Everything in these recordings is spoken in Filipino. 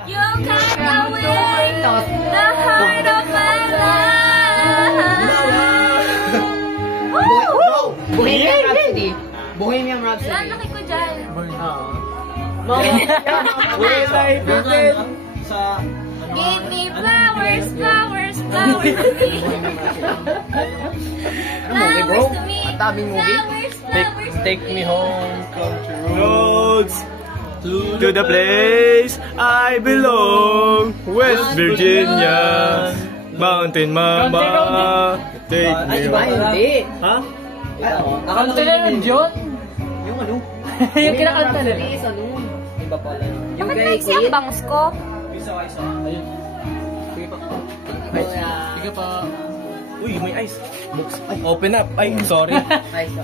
You can't away the heart of my love. Bohemian Rhapsody. Bohemian Rhapsody. Ang laki ko dyan. Give me flowers, flowers, flowers to me. Flowers to me. Flowers, flowers. Take me home, country roads. To the place I belong, West Virginia, Mountain Mama, take me home. Hindi. Ha? Nakanta na nun, John? Yung ano? Yung kinakanta na. Is ano? Iba pala. Yung Bakit kay naiksi ang bangs ko? Isa. Ayun. Sige pa. Uy, may ice. Books. Ay, open up. Ay, sorry. Nice.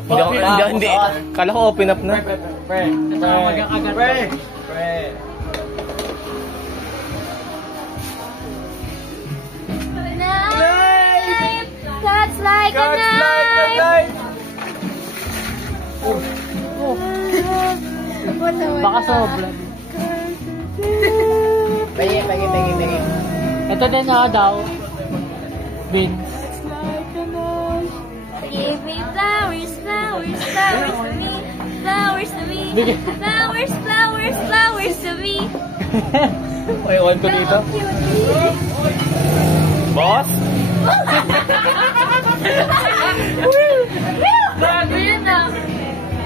Hindi. Kala ko open up na. Pre. Tawag ang agad. Pre. Knife, cuts like a knife. Baka sobra. Pagi. Ito din na daw. Vince. Give me flowers, flowers, flowers to me. Flowers to me. Flowers, flowers, flowers to me. Ay, on ko dito. Boss? Bago yun na.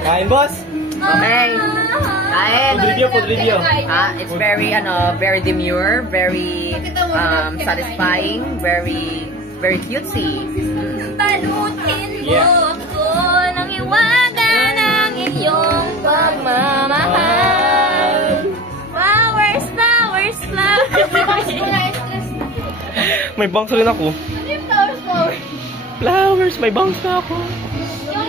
Kain, boss? Okay. Kain. Food review. It's very demure, very satisfying, very cutesy. Balutin mo ako ng iwaga ng iyong pagmamahal. Flowers, flowers, flowers. May bangs rin ako. Ano yung flowers, flowers? Flowers, may bangs na ako. Yung